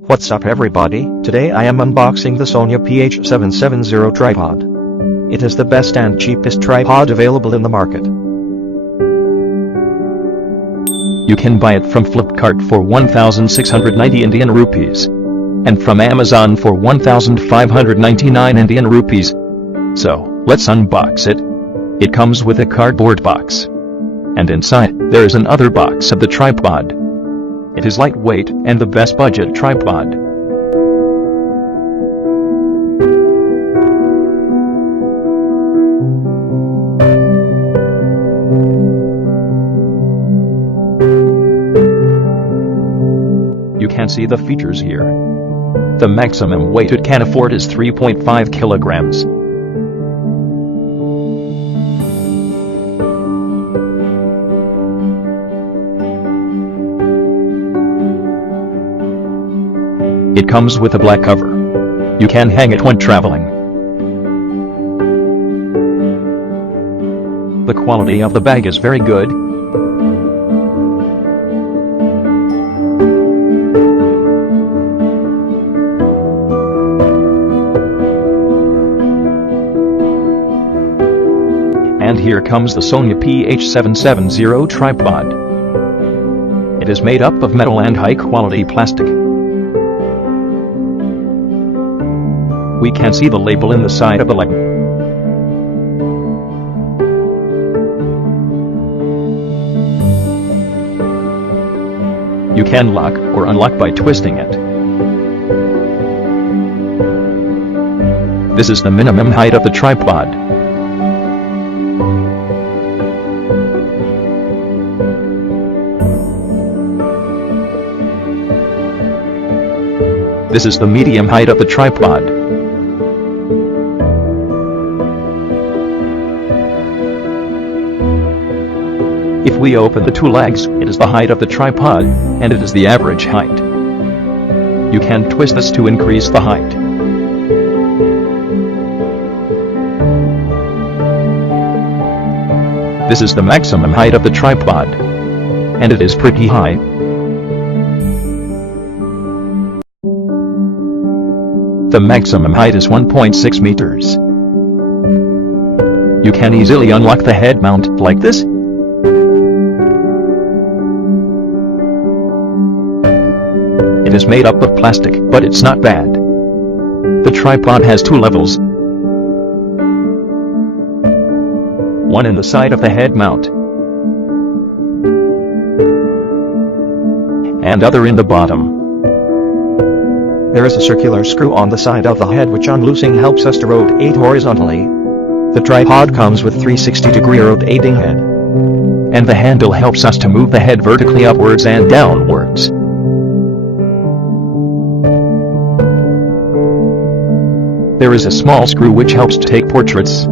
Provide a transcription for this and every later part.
What's up everybody, today I am unboxing the Sonia PH-770 tripod. It is the best and cheapest tripod available in the market. You can buy it from Flipkart for 1,690 Indian rupees. And from Amazon for 1,599 Indian rupees. So, let's unbox it. It comes with a cardboard box. And inside, there is another box of the tripod. It is lightweight and the best budget tripod. You can see the features here. The maximum weight it can afford is 3.5 kilograms. It comes with a black cover. You can hang it when traveling. The quality of the bag is very good. And here comes the Sonia PH-770 tripod. It is made up of metal and high-quality plastic. We can see the label in the side of the leg. You can lock or unlock by twisting it. This is the minimum height of the tripod. This is the medium height of the tripod. If we open the two legs, it is the height of the tripod, and it is the average height. You can twist this to increase the height. This is the maximum height of the tripod, and it is pretty high. The maximum height is 1.6 meters. You can easily unlock the head mount like this. It is made up of plastic, but it's not bad. The tripod has two levels. One in the side of the head mount, and other in the bottom. There is a circular screw on the side of the head which on loosing helps us to rotate horizontally. The tripod comes with 360-degree rotating head. And the handle helps us to move the head vertically upwards and downwards. There is a small screw which helps to take portraits.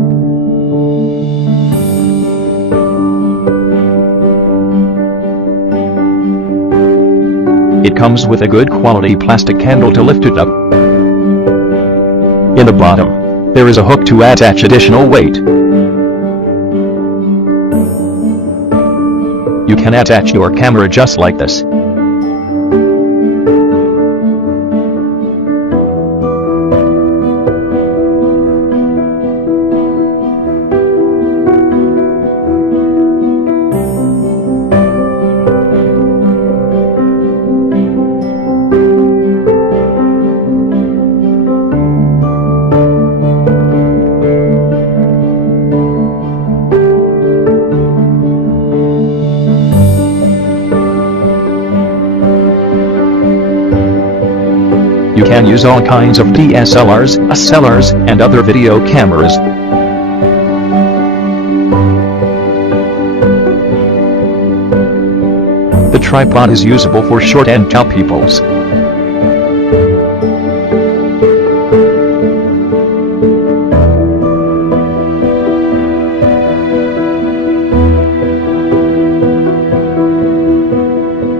It comes with a good quality plastic handle to lift it up. In the bottom, there is a hook to attach additional weight. You can attach your camera just like this. You can use all kinds of DSLRs, SLRs, and other video cameras. The tripod is usable for short and tall peoples.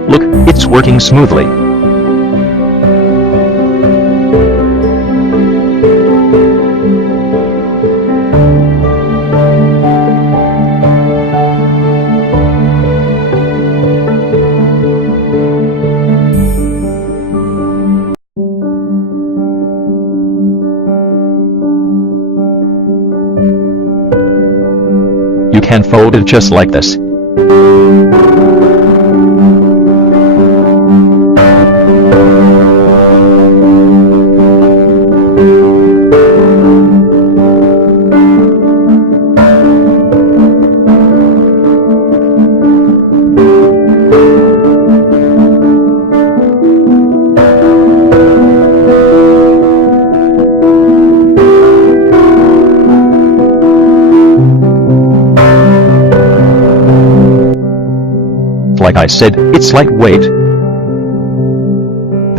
Look, it's working smoothly. can fold it just like this. Like I said, it's lightweight. The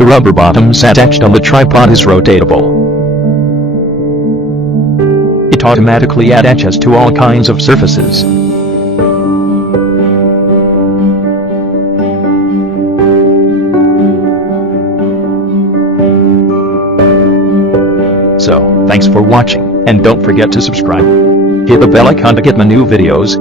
rubber bottoms attached on the tripod is rotatable. It automatically attaches to all kinds of surfaces. So, thanks for watching, and don't forget to subscribe. Hit the bell icon to get my new videos.